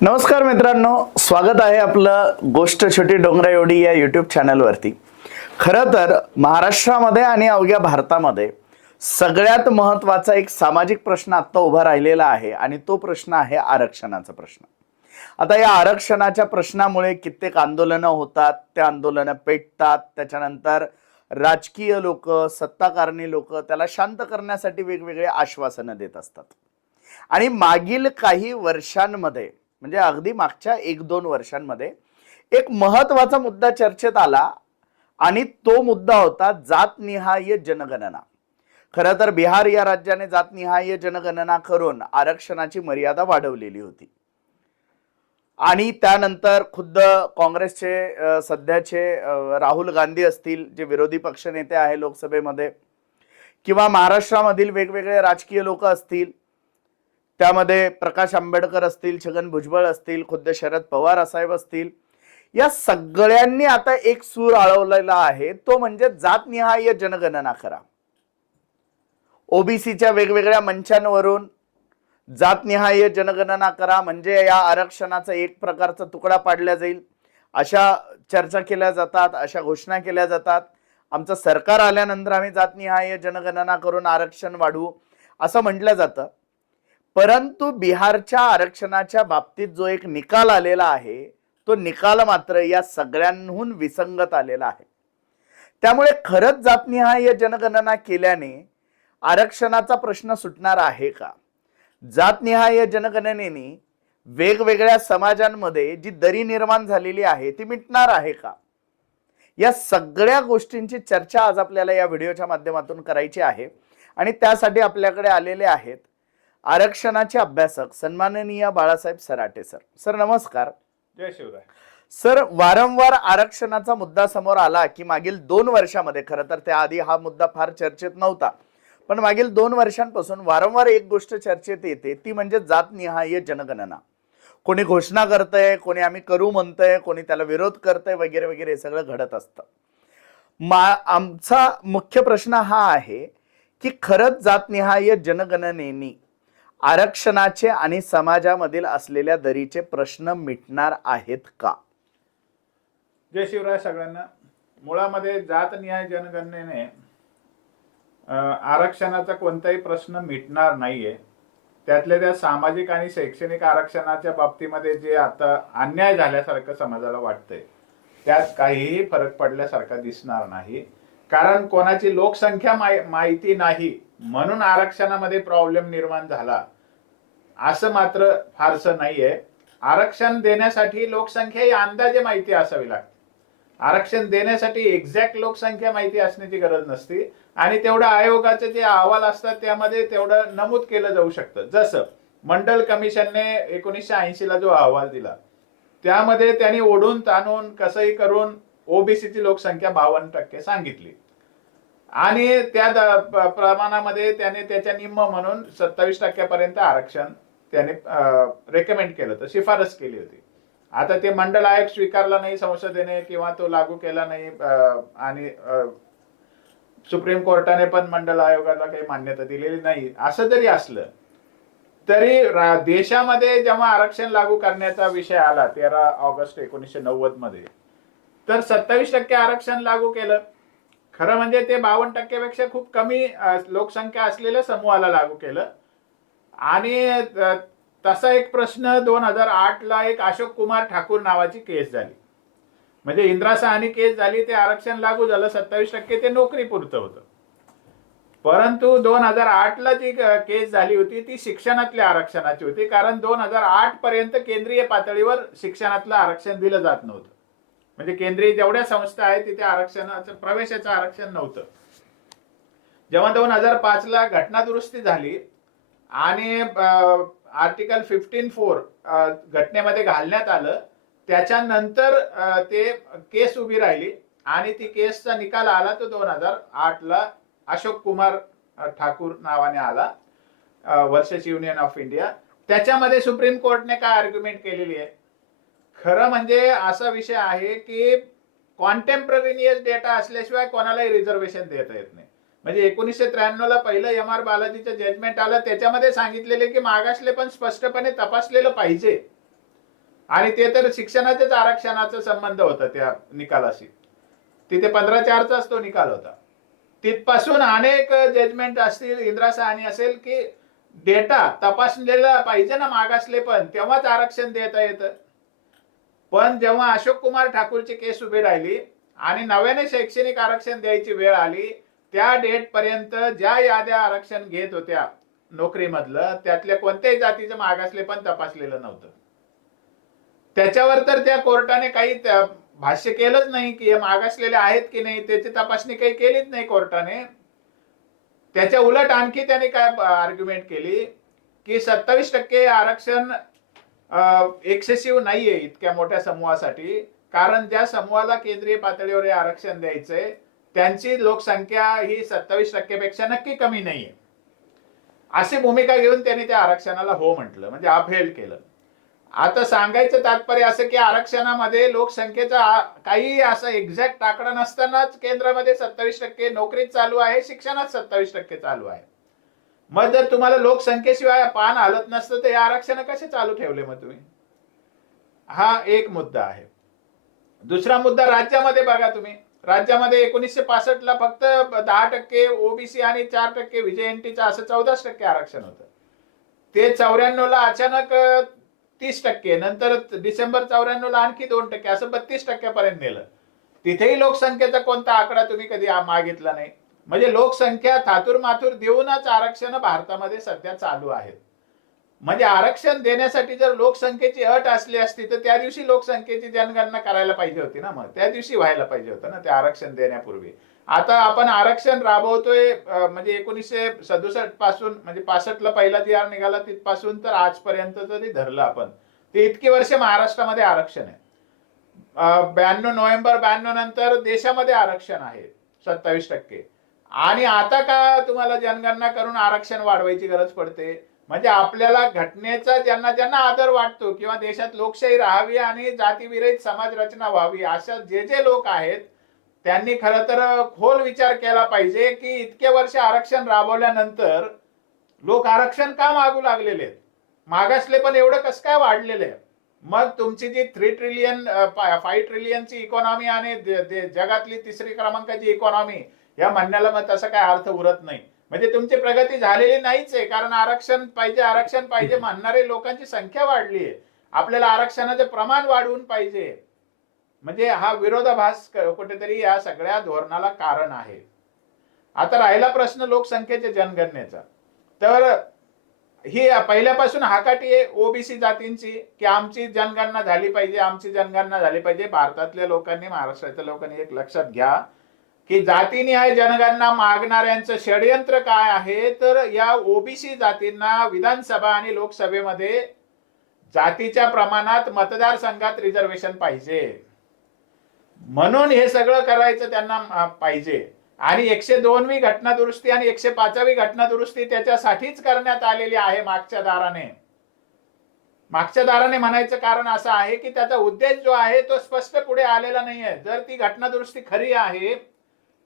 नमस्कार मित्रांनो स्वागत आहे आपलं गोष्ट छोटी डोंगरा एवढी या यूट्यूब चॅनलवरती खरं तर महाराष्ट्रामध्ये आणि अवघ्या भारतामध्ये सगळ्यात महत्त्वाचा एक सामाजिक प्रश्न आत्ता उभा राहिलेला आहे आणि तो प्रश्न आहे आरक्षणाचा प्रश्न. आता या आरक्षणाच्या प्रश्नामुळे कित्येक आंदोलनं होतात त्या आंदोलनं पेटतात त्याच्यानंतर राजकीय लोक सत्ताकारणी लोक त्याला शांत करण्यासाठी वेगवेगळे आश्वासनं देत असतात. आणि मागील काही वर्षांमध्ये म्हणजे अगदी मागच्या एक दोन वर्षांमध्ये एक महत्त्वाचा मुद्दा चर्चेत आला आणि तो मुद्दा होता जातनिहाय जनगणना. खरं तर बिहार या राज्याने जातनिहाय जनगणना करून आरक्षणाची मर्यादा वाढवलेली होती. आणि त्यानंतर खुद्द काँग्रेसचे सध्याचे राहुल गांधी असतील जे विरोधी पक्षनेते आहे लोकसभेमध्ये किंवा महाराष्ट्रामधील वेगवेगळे राजकीय लोक असतील त्यामध्ये प्रकाश आंबेडकर असतील छगन भुजबळ असतील खुद्द शरद पवार साहेब असतील. या सगळ्यांनी आता एक सूर आळवलेला आहे. तो म्हणजे जातनिहाय जनगणना करा. ओबीसीच्या वेगवेगळ्या मंचांवरून जातनिहाय जनगणना करा म्हणजे या आरक्षणाचा एक प्रकारचा तुकडा पाडला जाईल. अशा चर्चा केल्या जातात अशा घोषणा केल्या जातात. आमचं सरकार आल्यानंतर आम्ही जातनिहाय जनगणना करून आरक्षण वाढवू. असं म्हटलं जातं. परंतु बिहारच्या आरक्षणाच्या बाबतीत जो एक निकाल आलेला आहे तो निकाल मात्र या सगळ्यांहून विसंगत आलेला आहे. त्यामुळे खरंच जातनिहाय जनगणना केल्याने आरक्षणाचा प्रश्न सुटणार आहे का? जातनिहाय जनगणनेने वेगवेगळ्या समाजांमध्ये जी दरी निर्माण झालेली आहे ती मिटणार आहे का? या सगळ्या गोष्टींची चर्चा आज आपल्याला या व्हिडिओच्या माध्यमातून करायची आहे आणि त्यासाठी आपल्याकडे आलेले आहेत आरक्षणाचे अभ्यासक सन्माननीय बाळासाहेब सराटे सर. सर नमस्कार. जय शिवराय. सर वारंवार आरक्षणाचा मुद्दा समोर आला की मागील दोन वर्षामध्ये खरं तर त्याआधी हा मुद्दा फार चर्चेत नव्हता पण मागील दोन वर्षांपासून वारंवार एक गोष्ट चर्चेत येते ती म्हणजे जातनिहाय जनगणना. कोणी घोषणा करतंय कोणी आम्ही करू म्हणतंय कोणी त्याला विरोध करतंय वगैरे वगैरे हे सगळं घडत असतं. मा आमचा मुख्य प्रश्न हा आहे की खरंच जातनिहाय जनगणनेनी आरक्षणाचे आणि समाजामधील असलेल्या दरीचे प्रश्न मिटणार आहेत का? जय शिवराय सगळ्यांना. मुळामध्ये जात न्याय जनगणनेने आरक्षणाचा कोणताही प्रश्न मिटणार नाहीये. त्यातल्या त्या सामाजिक आणि शैक्षणिक आरक्षणाच्या बाबतीमध्ये जे आता अन्याय झाल्यासारखं समाजाला वाटतंय त्यात काहीही फरक पडल्यासारखा दिसणार नाही. कारण कोणाची लोकसंख्या माहि- माहिती नाही म्हणून आरक्षणामध्ये प्रॉब्लेम निर्माण झाला. असं मात्र फारसं नाहीये. आरक्षण देण्यासाठी लोकसंख्या ही अंदाजे माहिती असावी लागते. आरक्षण देण्यासाठी एक्झॅक्ट लोकसंख्या माहिती असण्याची गरज नसते आणि तेवढं आयोगाचे जे अहवाल असतात त्यामध्ये तेवढं नमूद केलं जाऊ शकतं. जसं मंडल कमिशनने एकोणीसशे ऐंशीला जो अहवाल दिला त्यामध्ये त्यांनी ओढून ताणून कसंही करून ओबीसीची लोकसंख्या बावन्न टक्के सांगितली. आणि त्या प्रमाणामध्ये त्याने त्याच्या निम्म म्हणून सत्तावीस टक्क्यापर्यंत आरक्षण त्याने रेकमेंड केलं तर शिफारस केली होती. आता ते मंडल आयोग स्वीकारला नाही संसदेने किंवा तो लागू केला नाही आणि सुप्रीम कोर्टाने पण मंडल आयोगाला काही मान्यता दिलेली नाही. असं जरी असलं तरी देशामध्ये जेव्हा आरक्षण लागू करण्याचा विषय आला तेरा ऑगस्ट एकोणीसशे नव्वदमध्ये तर सत्तावीस टक्के आरक्षण लागू केलं. खरं म्हणजे ते बावन्न टक्क्यापेक्षा खूप कमी लोकसंख्या असलेल्या समूहाला लागू केलं. आणि तसा एक प्रश्न दोन हजार आठला एक अशोक कुमार ठाकूर नावाची केस झाली. म्हणजे इंदिरा सहानी केस झाली ते आरक्षण लागू झालं सत्तावीस टक्के ते नोकरी पुरतं होतं. परंतु दोन हजार आठला जी केस झाली होती ती शिक्षणातल्या आरक्षणाची होती. कारण दोन हजार आठ पर्यंत केंद्रीय पातळीवर शिक्षणातलं आरक्षण दिलं जात नव्हतं. म्हणजे केंद्रीय जेवढ्या संस्था आहेत तिथे आरक्षणाचं प्रवेशाचं आरक्षण नव्हतं. जेव्हा दोन हजार पाच ला घटना दुरुस्ती झाली आणि आर्टिकल फिफ्टीन फोर घटनेमध्ये घालण्यात आलं त्याच्यानंतर ते केस उभी राहिली आणि ती केसचा निकाल आला तो दोन हजार आठ ला अशोक कुमार ठाकूर नावाने आला वर्सेस युनियन ऑफ इंडिया. त्याच्यामध्ये सुप्रीम कोर्टने काय आर्ग्युमेंट केलेली आहे? खरं म्हणजे असा विषय आहे की कॉन्टेम्पररीनियस डेटा असल्याशिवाय कोणालाही रिझर्वेशन देता येत नाही. म्हणजे एकोणीसशे त्र्याण्णव ला पहिलं एम आर बालाजीचं जजमेंट आलं त्याच्यामध्ये सांगितलेले की मागासले पण स्पष्टपणे तपासलेलं पाहिजे. आणि ते तर शिक्षणाच्याच आरक्षणाचा संबंध होता त्या निकालाशी. तिथे पंधरा चारचाच तो निकाल होता. तिथपासून अनेक जजमेंट असतील इंदिरा साहनी असेल की डेटा तपासलेला पाहिजे ना मागासले पण तेव्हाच आरक्षण देता येतं. पण जेव्हा अशोक कुमार ठाकूरची केस उभी राहिली आणि नव्याने शैक्षणिक आरक्षण द्यायची वेळ आली त्या डेट पर्यंत ज्या याद्या आरक्षण घेत होत्या नोकरीमधलं त्यातल्या कोणत्याही जातीचं मागासले पण तपासलेलं नव्हतं. त्याच्यावर तर त्या कोर्टाने काही भाष्य केलंच नाही की हे मागासलेले आहेत की नाही त्याची तपासणी काही केलीच नाही कोर्टाने. त्याच्या उलट आणखी त्याने काय आर्ग्युमेंट केली की सत्तावीस टक्के आरक्षण एक्सेसिव्ह नाहीये इतक्या मोठ्या समूहासाठी. कारण ज्या समूहाला केंद्रीय पातळीवर हे आरक्षण द्यायचंय त्यांची लोकसंख्या ही सत्तावीस टक्केपेक्षा नक्की कमी नाहीये. अशी भूमिका घेऊन त्यांनी त्या आरक्षणाला हो म्हटलं म्हणजे अपहेल केलं. आता सांगायचं तात्पर्य असं की आरक्षणामध्ये लोकसंख्येचा काही असा एक्झॅक्ट आकडा नसतानाच केंद्रामध्ये सत्तावीस टक्के नोकरीत चालू आहे शिक्षणात सत्तावीस टक्के चालू आहे. मग जर तुम्हाला लोकसंख्येशिवाय पान हलत नसतं तर हे आरक्षण कसे चालू ठेवले मग तुम्ही? हा एक मुद्दा आहे. दुसरा मुद्दा राज्यामध्ये बघा तुम्ही. राज्यामध्ये एकोणीसशे पासष्ट ला फक्त दहा टक्के ओबीसी आणि चार टक्के व्हीजेएनटीचं असं चौदाच टक्के आरक्षण होतं. ते चौऱ्याण्णव ला अचानक तीस टक्के नंतर डिसेंबर चौऱ्याण्णव ला आणखी दोन टक्के असं बत्तीस टक्क्यापर्यंत नेलं. तिथेही लोकसंख्येचा कोणता आकडा तुम्ही कधी मागितला नाही? म्हणजे लोकसंख्या थातुर माथुर देऊनच आरक्षण भारतामध्ये सध्या चालू आहेत. म्हणजे आरक्षण देण्यासाठी जर लोकसंख्येची अट असली असती तर त्या दिवशी लोकसंख्येची जनगणना करायला पाहिजे होती ना मग. त्या दिवशी व्हायला पाहिजे होतं ना ते आरक्षण देण्यापूर्वी. आता आपण आरक्षण राबवतोय म्हणजे एकोणीसशे सदुसष्टपासून म्हणजे पासष्टला पहिला जी आर निघाला तिथपासून तर आजपर्यंत जरी धरलं आपण ते इतकी वर्ष महाराष्ट्रामध्ये आरक्षण आहे. ब्याण्णव नोव्हेंबर ब्याण्णव नंतर देशामध्ये आरक्षण आहे सत्तावीस टक्के. आणि आता का तुम्हाला जनगणना करून आरक्षण वाढवायची गरज पडते? म्हणजे आपल्याला घटनेचा ज्यांना ज्यांना आदर वाटतो किंवा देशात लोकशाही राहावी आणि जातीविरहित समाज रचना व्हावी अशा जे जे लोक आहेत त्यांनी खरं तर खोल विचार केला पाहिजे की इतके वर्ष आरक्षण राबवल्यानंतर लोक आरक्षण का मागू लागलेले आहेत? मागासले पण एवढं कसं काय वाढलेलं आहे मग तुमची जी थ्री ट्रिलियन फाईव्ह ट्रिलियनची इकॉनॉमी आणि जगातली तिसरी क्रमांकाची इकॉनॉमी या म्हणण्याला मग तसा काय अर्थ उरत नाही. म्हणजे तुमची प्रगती झालेली नाहीच आहे कारण आरक्षण पाहिजे आरक्षण पाहिजे म्हणणारे लोकांची संख्या वाढली आहे. आपल्याला आरक्षणाचं प्रमाण वाढवून पाहिजे. म्हणजे हा विरोधाभास कुठेतरी या सगळ्या धोरणाला कारण आहे. आता राहिला प्रश्न लोकसंख्येच्या जनगणनेचा. तर ही पहिल्यापासून हाकाटी आहे ओबीसी जातींची की आमची जनगणना झाली पाहिजे आमची जनगणना झाली पाहिजे. भारतातल्या लोकांनी महाराष्ट्रातल्या लोकांनी एक लक्षात घ्या. की जातीनिहाय जनगणना मागणाऱ्यांचं षडयंत्र काय आहे? तर या ओबीसी जातींना विधानसभा आणि लोकसभेमध्ये जातीच्या प्रमाणात मतदारसंघात रिझर्वेशन पाहिजे. म्हणून हे सगळं करायचं त्यांना पाहिजे. आणि एकशे दोनवी घटना दुरुस्ती आणि एकशे पाचावी घटना दुरुस्ती त्याच्यासाठीच करण्यात आलेली आहे मागच्या दाराने. मागच्या दाराने म्हणायचं कारण असं आहे की त्याचा उद्देश जो आहे तो स्पष्ट पुढे आलेला नाहीये. जर ती घटना दुरुस्ती खरी आहे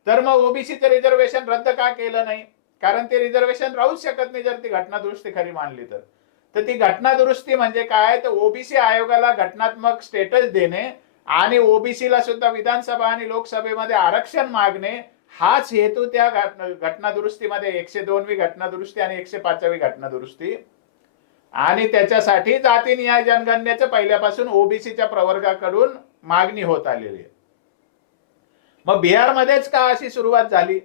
तर मग ओबीसीचं रिझर्वेशन रद्द का केलं नाही? कारण ते रिझर्वेशन राहूच शकत नाही जर ती घटना दुरुस्ती खरी मानली तर. तर ती घटना दुरुस्ती म्हणजे काय? तर ओबीसी आयोगाला घटनात्मक स्टेटस देणे आणि ओबीसीला सुद्धा विधानसभा आणि लोकसभेमध्ये आरक्षण मागणे हाच हेतू त्या घटना दुरुस्तीमध्ये एकशे दोनवी घटना दुरुस्ती आणि एकशे पाचवी घटना दुरुस्ती आणि त्याच्यासाठी जातीनिहाय जनगणनेचं पहिल्यापासून ओबीसीच्या प्रवर्गाकडून मागणी होत आलेली आहे. मग बिहारमध्येच का अशी सुरुवात झाली?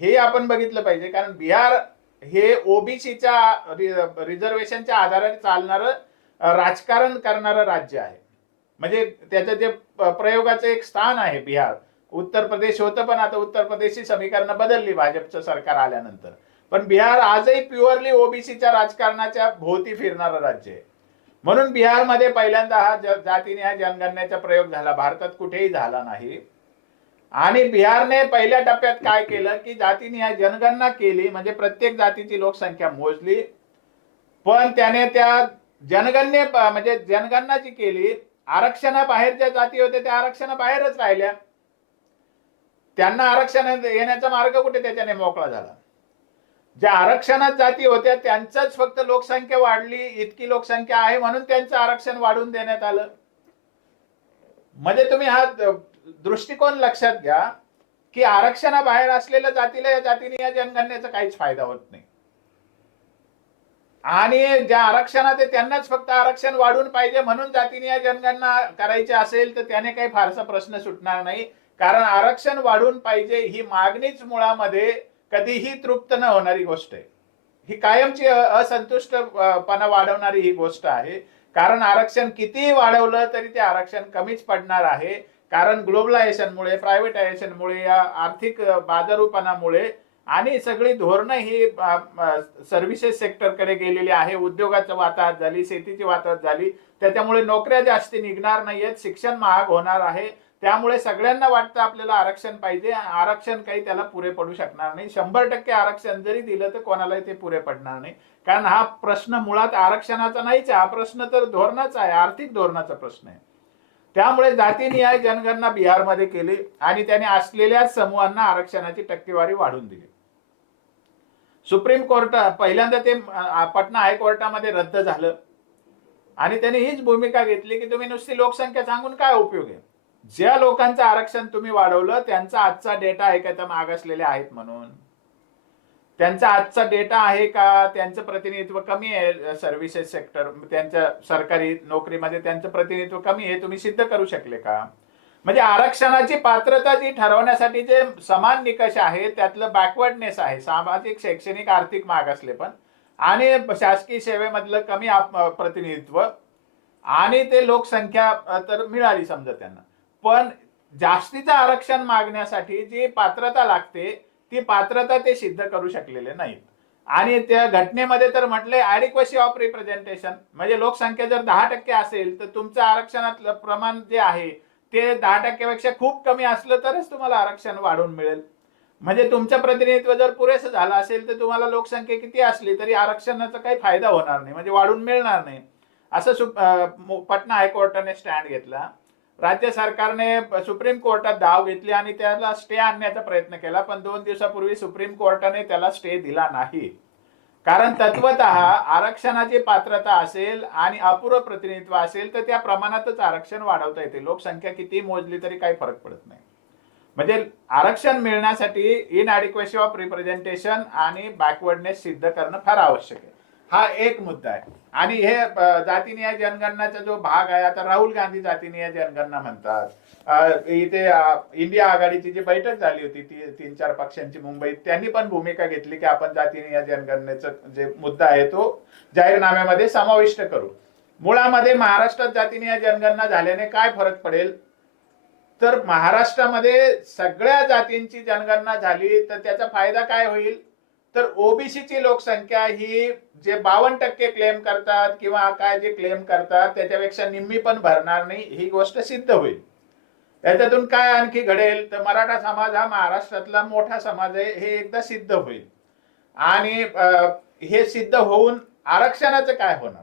हे आपण बघितलं पाहिजे. कारण बिहार हे ओबीसीच्या रिझर्वेशनच्या आधाराने चालणारं राजकारण करणारं राज्य आहे. म्हणजे त्याचं जे प्रयोगाचं एक स्थान आहे बिहार. उत्तर प्रदेश होतं पण आता उत्तर प्रदेशची समीकरणं बदलली भाजपचं सरकार आल्यानंतर. पण बिहार आजही प्युअरली ओबीसीच्या राजकारणाच्या भोवती फिरणारं राज्य आहे. म्हणून बिहारमध्ये पहिल्यांदा हा जातीने हा जनगणनेचा प्रयोग झाला. भारतात कुठेही झाला नाही. आणि बिहारने पहिल्या टप्प्यात काय केलं की जातीने या जनगणना केली म्हणजे प्रत्येक जातीची लोकसंख्या मोजली. पण त्याने त्या जनगणने म्हणजे जनगणना जी केली. आरक्षणाबाहेर ज्या जाती होत्या त्या आरक्षणाबाहेरच राहिल्या. त्यांना आरक्षण येण्याचा मार्ग कुठे त्याच्याने मोकळा झाला? ज्या आरक्षणात जाती होत्या त्यांचंच फक्त लोकसंख्या वाढली इतकी लोकसंख्या आहे म्हणून त्यांचं आरक्षण वाढून देण्यात आलं. म्हणजे तुम्ही हा दृष्टिकोन लक्षात घ्या की आरक्षणाबाहेर असलेल्या जातीला या जातीने या जनगणनेचा काहीच फायदा होत नाही. आणि ज्या आरक्षणात त्यांनाच फक्त आरक्षण वाढून पाहिजे म्हणून जातीने या जनगणना करायची असेल तर त्याने काही फारसा प्रश्न सुटणार नाही. कारण आरक्षण वाढून पाहिजे ही मागणीच मुळामध्ये कधीही तृप्त न होणारी गोष्ट आहे. ही कायमची असंतुष्टपणा वाढवणारी ही गोष्ट आहे. कारण आरक्षण कितीही वाढवलं तरी ते आरक्षण कमीच पडणार आहे. कारण ग्लोबलायझेशनमुळे प्रायव्हेटायझेशनमुळे या आर्थिक बाजारूपणामुळे आणि सगळी धोरणं ही सर्व्हिसेस सेक्टरकडे गेलेली आहे. उद्योगाचं वाताहत झाली शेतीची वाताहत झाली. त्याच्यामुळे नोकऱ्या जास्ती निघणार नाहीयेत शिक्षण महाग होणार आहे. त्यामुळे सगळ्यांना वाटतं आपल्याला आरक्षण पाहिजे. आरक्षण काही त्याला पुरे पडू शकणार नाही. शंभर टक्के आरक्षण जरी दिलं तर कोणालाही ते पुरे पडणार नाही. कारण हा प्रश्न मुळात आरक्षणाचा नाहीच आहे. हा प्रश्न तर धोरणाचा आहे. आर्थिक धोरणाचा प्रश्न आहे. त्यामुळे जातीनिहाय जनगणना बिहारमध्ये केली आणि त्याने असलेल्या समूहांना आरक्षणाची टक्केवारी वाढवून दिली. सुप्रीम कोर्ट पहिल्यांदा ते पटना हायकोर्टामध्ये रद्द झालं. आणि त्यांनी हीच भूमिका घेतली की तुम्ही नुसती लोकसंख्या सांगून काय उपयोग आहे? ज्या लोकांचं आरक्षण तुम्ही वाढवलं त्यांचा आजचा डेटा आहे का त्या मागासलेले आहेत म्हणून. त्यांचा आजचा डेटा आहे का? त्यांचं प्रतिनिधित्व कमी आहे सर्व्हिसेस सेक्टर त्यांच्या सरकारी नोकरीमध्ये त्यांचं प्रतिनिधित्व कमी आहे तुम्ही सिद्ध करू शकले का? म्हणजे आरक्षणाची पात्रता जी ठरवण्यासाठी जे समान निकष आहे त्यातलं बॅकवर्डनेस आहे. सामाजिक शैक्षणिक आर्थिक मागासले पण. आणि शासकीय सेवेमधलं कमी आप- प्रतिनिधित्व. आणि ते लोकसंख्या तर मिळाली समजा त्यांना. पण जास्तीचं आरक्षण मागण्यासाठी जी पात्रता लागते ती पात्रता ते सिद्ध करू शकलेले नाहीत. आणि त्या घटनेमध्ये तर म्हटले ॲडिक्वसी ऑफ रिप्रेझेंटेशन म्हणजे लोकसंख्या जर दहा टक्के असेल तर तुमचं आरक्षणातलं प्रमाण जे आहे ते दहा टक्क्यापेक्षा खूप कमी असलं तरच तुम्हाला आरक्षण वाढवून मिळेल. म्हणजे तुमचं प्रतिनिधित्व जर पुरेसं झालं असेल तर तुम्हाला लोकसंख्या किती असली तरी आरक्षणाचा काही फायदा होणार नाही म्हणजे वाढून मिळणार नाही. असं सु पटना हायकोर्टाने स्टँड घेतला. राज्य सरकारने सुप्रीम कोर्टात धाव घेतली आणि त्याला स्टे आणण्याचा प्रयत्न केला पण दोन दिवसापूर्वी सुप्रीम कोर्टाने त्याला स्टे दिला नाही. कारण तत्वत आरक्षणाची पात्रता असेल आणि अपूर्व प्रतिनिधित्व असेल तर त्या प्रमाणातच आरक्षण वाढवता येते. लोकसंख्या किती मोजली तरी काही फरक पडत नाही. म्हणजे आरक्षण मिळण्यासाठी इनॲडिक्वेसी ऑफ रिप्रेझेंटेशन आणि बॅकवर्डनेस सिद्ध करणं फार आवश्यक आहे. हा एक मुद्दा आहे. आणि हे जातीनिय जनगणनाचा जो भाग आहे आता राहुल गांधी जातीनिय जनगणना म्हणतात. इथे इंडिया आघाडीची जी बैठक झाली होती ती तीन चार पक्षांची मुंबईत त्यांनी पण भूमिका घेतली की आपण जातीनिय जनगणनेचा जे मुद्दा आहे तो जाहीरनाम्यामध्ये समाविष्ट करू. मुळामध्ये महाराष्ट्रात जातीनिय जनगणना झाल्याने काय फरक पडेल? तर महाराष्ट्रामध्ये सगळ्या जातींची जनगणना झाली तर त्याचा फायदा काय होईल? तर ओबीसीची लोकसंख्या ही जे बावन्न टक्के क्लेम करतात किंवा काय जे क्लेम करतात त्याच्यापेक्षा निम्मी पण भरणार नाही ही गोष्ट सिद्ध होईल. याच्यातून काय आणखी घडेल? तर मराठा समाज हा महाराष्ट्रातला मोठा समाज आहे हे एकदा सिद्ध होईल. आणि हे सिद्ध होऊन आरक्षणाचं काय होणार?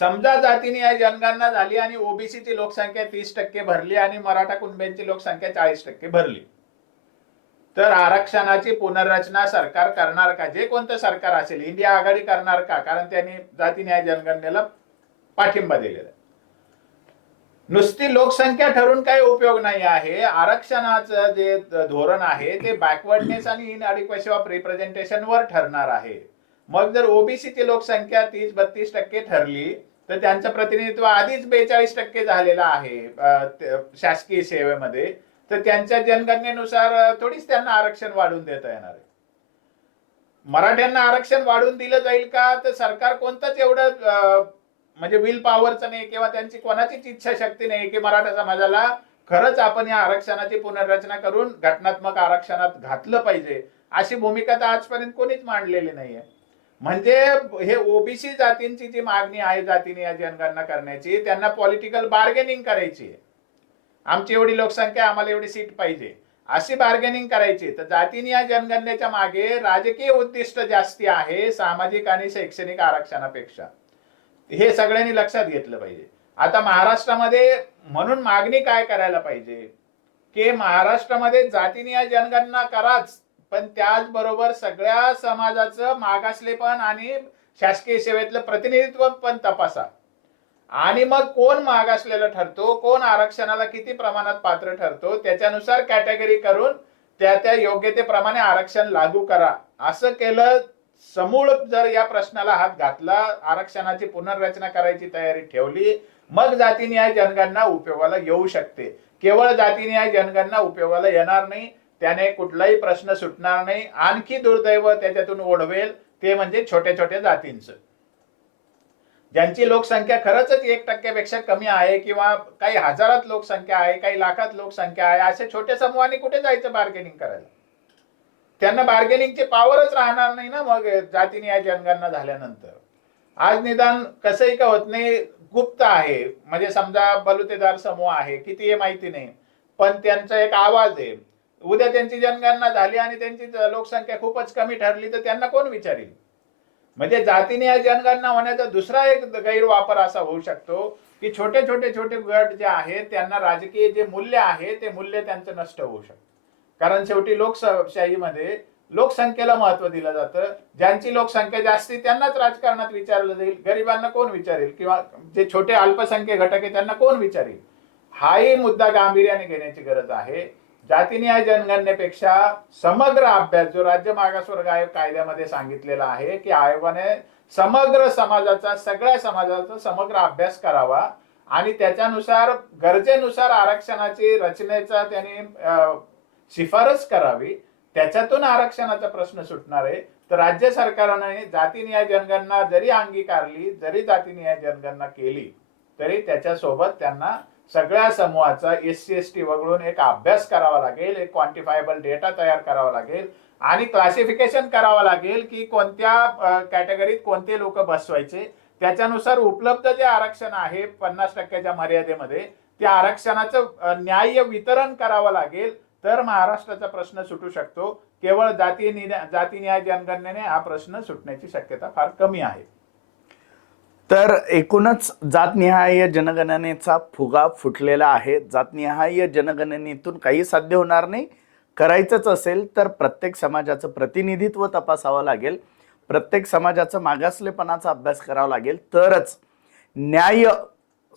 समजा जातीने या जनगणना झाली आणि ओबीसीची लोकसंख्या तीस टक्के भरली आणि मराठा कुणब्यांची लोकसंख्या चाळीस टक्के भरली. तर आरक्षणाची पुनर्रचना सरकार करणार का? जे कोणतं सरकार असेल इंडिया आघाडी करणार का? कारण त्यांनी जाती न्याय जनगणनेला पाठिंबा दिलेला नुसती लोकसंख्या ठरून काही उपयोग नाही आहे. आरक्षणाचं जे धोरण आहे ते बॅकवर्डनेस आणि इनअडिक्वेसी ऑफ रिप्रेझेंटेशन वर ठरणार आहे. मग जर ओबीसीची लोकसंख्या तीस बत्तीस टक्के ठरली तर त्यांचं प्रतिनिधित्व आधीच बेचाळीस टक्के झालेलं आहे शासकीय सेवेमध्ये. तर त्यांच्या जनगणनेनुसार थोडीच त्यांना आरक्षण वाढवून देता येणार आहे. मराठ्यांना आरक्षण वाढवून दिलं जाईल का? तर सरकार कोणतंच एवढं म्हणजे विल पॉवरचं नाही किंवा त्यांची कोणाचीच इच्छाशक्ती नाही की मराठा समाजाला खरंच आपण या आरक्षणाची पुनर्रचना करून घटनात्मक आरक्षणात घातलं पाहिजे अशी भूमिका तर आजपर्यंत कोणीच मांडलेली नाहीये. म्हणजे हे ओबीसी जातींची जी मागणी आहे जातीने या जनगणना करण्याची त्यांना पॉलिटिकल बार्गेनिंग करायची आहे. आमची एवढी लोकसंख्या आम्हाला एवढी सीट पाहिजे. अशी बार्गेनिंग करायची. तर जातीने या जनगणनेच्या मागे राजकीय उद्दिष्ट जास्ती आहे सामाजिक आणि शैक्षणिक आरक्षणापेक्षा. हे सगळ्यांनी लक्षात घेतलं पाहिजे. आता महाराष्ट्रामध्ये म्हणून मागणी काय करायला पाहिजे? की महाराष्ट्रामध्ये जातीनिहाय जनगणना कराच पण त्याचबरोबर सगळ्या समाजाचं मागासलेपण आणि शासकीय सेवेतलं प्रतिनिधित्व पण तपासा. आणि मग कोण मागासलेला ठरतो? कोण आरक्षणाला किती प्रमाणात पात्र ठरतो? त्याच्यानुसार कॅटेगरी करून त्या त्या योग्यतेप्रमाणे आरक्षण लागू करा. असं केलं समूळ जर या प्रश्नाला हात घातला आरक्षणाची पुनर्रचना करायची तयारी ठेवली मग जातीनिहाय जनगणना उपयोगाला येऊ शकते. केवळ जातीनिहाय जनगणना उपयोगाला येणार नाही त्याने कुठलाही प्रश्न सुटणार नाही आणखी दुर्दैव त्याच्यातून ओढवेल ते म्हणजे छोट्या छोट्या जातींचं. ज्यांची लोकसंख्या खरंच एक टक्क्यापेक्षा कमी आहे किंवा काही हजारात लोकसंख्या आहे काही लाखात लोकसंख्या आहे असे छोट्या समूहाने कुठे जायचं बार्गेनिंग करायला? त्यांना बार्गेनिंगची पॉवरच राहणार नाही ना मग जातीने जनगणना झाल्यानंतर. आज निदान कसंही का होत नाही गुप्त आहे. म्हणजे समजा बलुतेदार समूह आहे किती हे माहिती नाही पण त्यांचा एक आवाज आहे. उद्या त्यांची जनगणना झाली आणि त्यांची लोकसंख्या खूपच कमी ठरली तर त्यांना कोण विचारेल? म्हणजे जातीने या जनगणना होण्याचा दुसरा एक गैरवापर असा होऊ शकतो की छोटे छोटे छोटे गट जे आहेत त्यांना राजकीय जे मूल्य आहे ते मूल्य त्यांचं नष्ट होऊ शकतं. कारण शेवटी लोकशाहीमध्ये लोकसंख्येला महत्त्व दिलं जातं. ज्यांची लोकसंख्या जास्ती त्यांनाच राजकारणात विचारलं जाईल. गरिबांना कोण विचारेल? किंवा जे छोटे अल्पसंख्य घटक आहे त्यांना कोण विचारेल? हाही मुद्दा गांभीर्याने घेण्याची गरज आहे. जातीने जनगणनेपेक्षा समग्र अभ्यास जो राज्य मागासवर्ग आयोग कायद्यामध्ये सांगितलेला आहे की आयोगाने समग्र समाजाचा सगळ्या समाजाचा समग्र अभ्यास करावा आणि त्याच्यानुसार गरजेनुसार आरक्षणाची रचनेचा त्यांनी अं, शिफारस करावी त्याच्यातून आरक्षणाचा प्रश्न सुटणार आहे. तर राज्य सरकारने जातीनिहाय जनगणना जरी अंगीकारली जरी जातीनिहाय जनगणना केली तरी त्याच्यासोबत त्यांना सगळ्या समूहाचा एस सी एस टी वगळून एक अभ्यास करावा लागेल एक क्वांटिफायबल डेटा तयार करावा लागेल आणि क्लासिफिकेशन करावं लागेल की कोणत्या कॅटेगरीत कोणते लोक बसवायचे. त्याच्यानुसार उपलब्ध जे आरक्षण आहे पन्नास टक्क्याच्या मर्यादेमध्ये त्या आरक्षणाचं न्याय्य वितरण करावं लागेल. तर महाराष्ट्राचा प्रश्न सुटू शकतो. केवळ जाती नि- जाती न्याय जनगणनेने हा प्रश्न सुटण्याची शक्यता फार कमी आहे. तर एकूणच जातनिहाय जनगणनेचा फुगा फुटलेला आहे. जातनिहाय जनगणनेतून काही साध्य होणार नाही. करायचंच असेल तर प्रत्येक समाजाचं प्रतिनिधित्व तपासावं लागेल. प्रत्येक समाजाचं मागासलेपणाचा अभ्यास करावा लागेल. तरच न्याय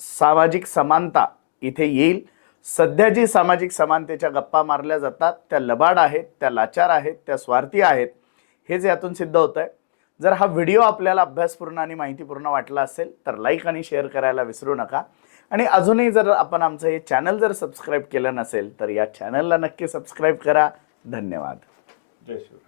सामाजिक समानता इथे येईल. सध्या जी सामाजिक समानतेच्या गप्पा मारल्या जातात त्या लबाड आहेत त्या लाचार आहेत त्या स्वार्थी आहेत हेच यातून सिद्ध होत आहे जर हा व्हिडिओ आपल्याला अभ्यासपूर्ण आणि माहितीपूर्ण वाटला असेल तर लाईक आणि शेअर करायला विसरू नका. आणि अजूनही जर आपण आमचं हे चॅनल जर सबस्क्राईब केलं नसेल तर या चॅनलला नक्की सबस्क्राईब करा. धन्यवाद. जय शिवराय.